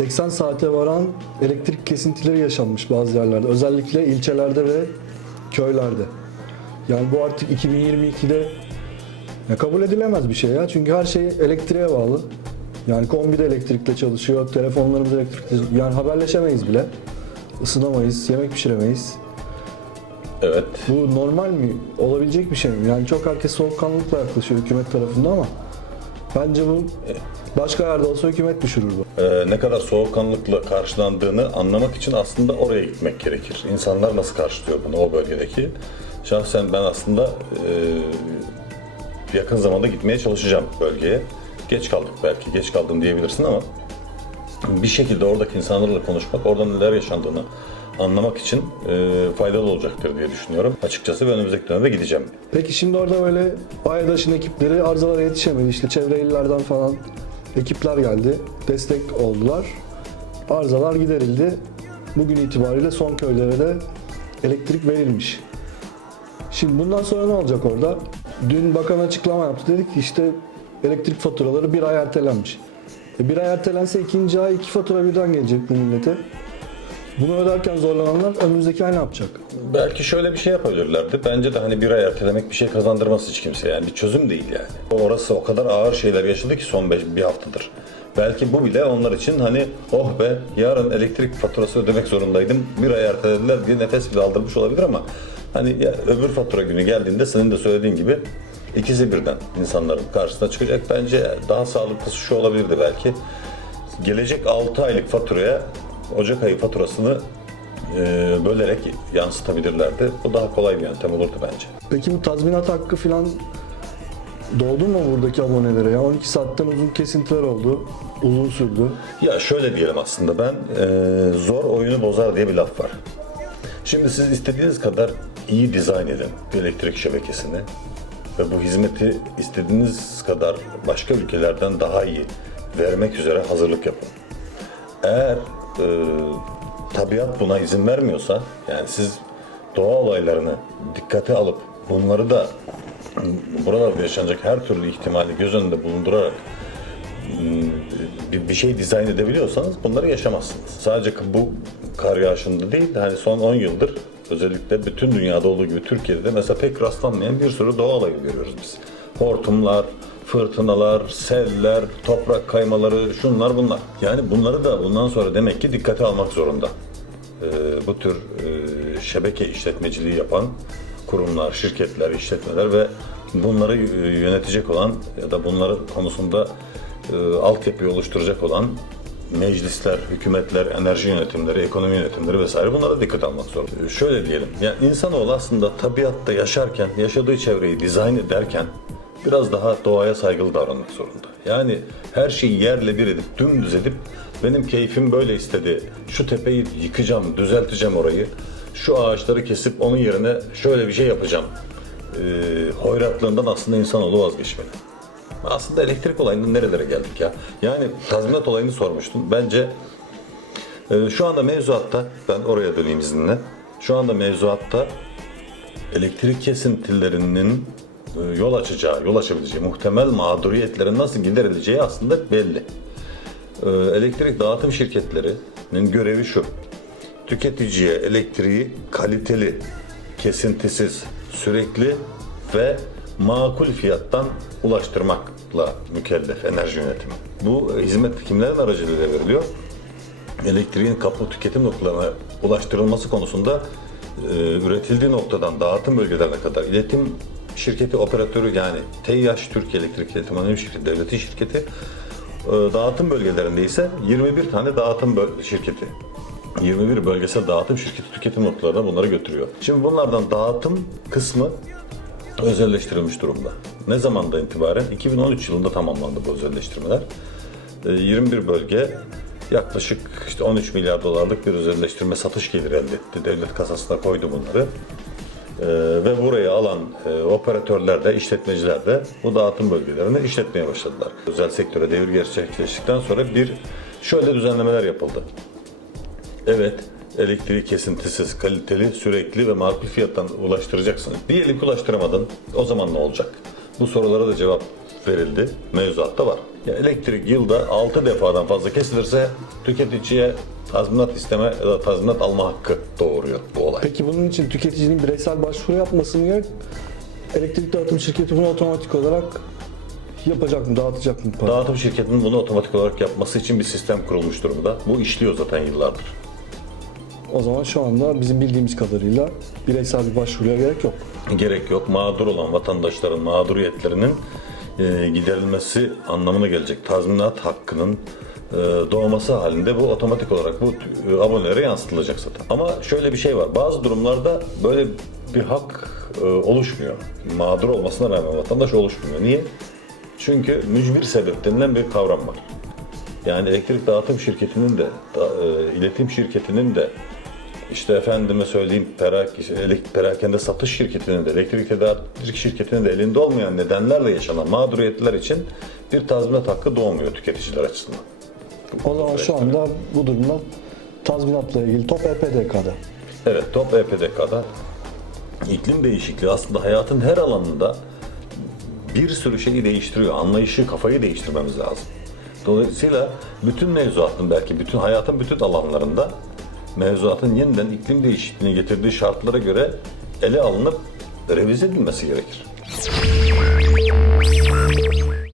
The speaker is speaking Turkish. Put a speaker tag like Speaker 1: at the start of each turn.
Speaker 1: 80 saate varan elektrik kesintileri yaşanmış bazı yerlerde. Özellikle ilçelerde ve köylerde. Yani bu artık 2022'de ya kabul edilemez bir şey ya. Çünkü her şey elektriğe bağlı. Yani kombi de elektrikle çalışıyor, telefonlarımız elektrikle Yani haberleşemeyiz bile. Isınamayız, yemek pişiremeyiz.
Speaker 2: Evet.
Speaker 1: Bu normal mi? Olabilecek bir şey mi? Yani çok herkes soğukkanlılıkla yaklaşıyor hükümet tarafında ama bence bu başka yerde olsa hükümet düşürür bu.
Speaker 2: Ee, ne kadar soğukkanlılıkla karşılandığını anlamak için aslında oraya gitmek gerekir. İnsanlar nasıl karşılıyor bunu o bölgedeki? Şahsen ben aslında e, yakın zamanda gitmeye çalışacağım bölgeye. Geç kaldık belki, geç kaldım diyebilirsin ama bir şekilde oradaki insanlarla konuşmak, orada neler yaşandığını anlamak için e, faydalı olacaktır diye düşünüyorum. Açıkçası ve önümüzdeki dönemde gideceğim.
Speaker 1: Peki şimdi orada böyle Aydaş'ın ekipleri arızalara yetişemedi. İşte çevre illerden falan ekipler geldi. Destek oldular. Arızalar giderildi. Bugün itibariyle son köylere de elektrik verilmiş. Şimdi bundan sonra ne olacak orada? Dün bakan açıklama yaptı. Dedik ki işte elektrik faturaları bir ay ertelenmiş. E bir ay ertelense ikinci ay iki fatura birden gelecek bu millete. Bunu öderken zorlananlar önümüzdeki ay ne yapacak?
Speaker 2: Belki şöyle bir şey yapabilirlerdi. Bence de hani bir ay ertelemek bir şey kazandırmaz hiç kimse yani. Bir çözüm değil yani. Orası o kadar ağır şeyler yaşadı ki son beş, bir haftadır. Belki bu bile onlar için hani oh be yarın elektrik faturası ödemek zorundaydım. Bir ay ertelediler diye nefes bile aldırmış olabilir ama hani ya, öbür fatura günü geldiğinde senin de söylediğin gibi ikisi birden insanların karşısına çıkacak. Bence daha sağlıklısı şu olabilirdi belki. Gelecek 6 aylık faturaya Ocak ayı faturasını e, bölerek yansıtabilirlerdi. Bu daha kolay bir yöntem olurdu bence.
Speaker 1: Peki bu tazminat hakkı falan doldu mu buradaki abonelere? Ya 12 saatten uzun kesintiler oldu. Uzun sürdü.
Speaker 2: Ya şöyle diyelim aslında ben e, zor oyunu bozar diye bir laf var. Şimdi siz istediğiniz kadar iyi dizayn edin bir elektrik şebekesini ve bu hizmeti istediğiniz kadar başka ülkelerden daha iyi vermek üzere hazırlık yapın. Eğer e, tabiat buna izin vermiyorsa yani siz doğa olaylarını dikkate alıp bunları da buralarda yaşanacak her türlü ihtimali göz önünde bulundurarak bir, bir şey dizayn edebiliyorsanız bunları yaşamazsınız. Sadece bu kar yağışında değil, hani son 10 yıldır özellikle bütün dünyada olduğu gibi Türkiye'de de mesela pek rastlanmayan bir sürü doğa olayı görüyoruz biz. Hortumlar, fırtınalar, seller, toprak kaymaları, şunlar bunlar. Yani bunları da bundan sonra demek ki dikkate almak zorunda. Ee, bu tür e, şebeke işletmeciliği yapan kurumlar, şirketler, işletmeler ve bunları e, yönetecek olan ya da bunları konusunda e, altyapıyı oluşturacak olan meclisler, hükümetler, enerji yönetimleri, ekonomi yönetimleri vesaire bunlara dikkat almak zorunda. Şöyle diyelim, yani insanoğlu aslında tabiatta yaşarken, yaşadığı çevreyi dizayn ederken biraz daha doğaya saygılı davranmak zorunda. Yani her şeyi yerle bir edip, dümdüz edip benim keyfim böyle istedi. Şu tepeyi yıkacağım, düzelteceğim orayı. Şu ağaçları kesip onun yerine şöyle bir şey yapacağım. Ee, hoyratlığından aslında insanoğlu vazgeçmeli. Aslında elektrik olayından nerelere geldik ya? Yani tazminat olayını sormuştun. Bence e, şu anda mevzuatta, ben oraya döneyim izninle. Şu anda mevzuatta elektrik kesintilerinin e, yol açacağı, yol açabileceği muhtemel mağduriyetlerin nasıl giderileceği aslında belli. E, Elektrik dağıtım şirketlerinin görevi şu. Tüketiciye elektriği kaliteli, kesintisiz, sürekli ve makul fiyattan ulaştırmakla mükellef enerji yönetimi. Bu hizmet kimlerin aracılığıyla veriliyor? elektriğin kapı tüketim noktalarına ulaştırılması konusunda e, üretildiği noktadan dağıtım bölgelerine kadar iletim şirketi operatörü yani TİH Türkiye Elektrik İletim Anonim Şirketi devleti şirketi e, dağıtım bölgelerinde ise 21 tane dağıtım şirketi 21 bölgesel dağıtım şirketi tüketim noktalarına bunları götürüyor. Şimdi bunlardan dağıtım kısmı özelleştirilmiş durumda. Ne zamandan itibaren? 2013 yılında tamamlandı bu özelleştirmeler. Ee, 21 bölge yaklaşık işte 13 milyar dolarlık bir özelleştirme satış geliri elde etti. Devlet kasasına koydu bunları. Ee, ve buraya e, operatörler de, işletmeciler de bu dağıtım bölgelerini işletmeye başladılar. Özel sektöre devir gerçekleştikten sonra bir şöyle düzenlemeler yapıldı. Evet, elektriği kesintisiz, kaliteli, sürekli ve makul fiyattan ulaştıracaksınız. Diyelim ki ulaştıramadın, o zaman ne olacak? Bu sorulara da cevap verildi, mevzuatta var. Ya elektrik yılda 6 defadan fazla kesilirse tüketiciye tazminat isteme ya da tazminat alma hakkı doğuruyor bu olay.
Speaker 1: Peki bunun için tüketicinin bireysel başvuru yapması mı gerek? Elektrik dağıtım şirketi bunu otomatik olarak yapacak mı, dağıtacak mı para?
Speaker 2: Dağıtım şirketinin bunu otomatik olarak yapması için bir sistem kurulmuş durumda. Bu işliyor zaten yıllardır.
Speaker 1: O zaman şu anda bizim bildiğimiz kadarıyla bireysel bir başvuruya gerek yok.
Speaker 2: Gerek yok. Mağdur olan vatandaşların mağduriyetlerinin e, giderilmesi anlamına gelecek tazminat hakkının e, doğması halinde bu otomatik olarak bu e, abonelere yansıtılacak zaten. Ama şöyle bir şey var. Bazı durumlarda böyle bir hak e, oluşmuyor. Mağdur olmasına rağmen vatandaş oluşmuyor. Niye? Çünkü mücbir sebep denilen bir kavram var. Yani elektrik dağıtım şirketinin de, da- e, iletim şirketinin de, işte efendime söyleyeyim perak, perakende satış şirketinin de, elektrik tedarik şirketinin de elinde olmayan nedenlerle yaşanan mağduriyetler için bir tazminat hakkı doğmuyor tüketiciler açısından.
Speaker 1: O zaman şu anda bu durumda tazminatla ilgili top EPDK'da.
Speaker 2: Evet, top EPDK'da iklim değişikliği aslında hayatın her alanında bir sürü şeyi değiştiriyor. Anlayışı, kafayı değiştirmemiz lazım. Dolayısıyla bütün mevzuatın belki bütün hayatın bütün alanlarında mevzuatın yeniden iklim değişikliğinin getirdiği şartlara göre ele alınıp revize edilmesi gerekir.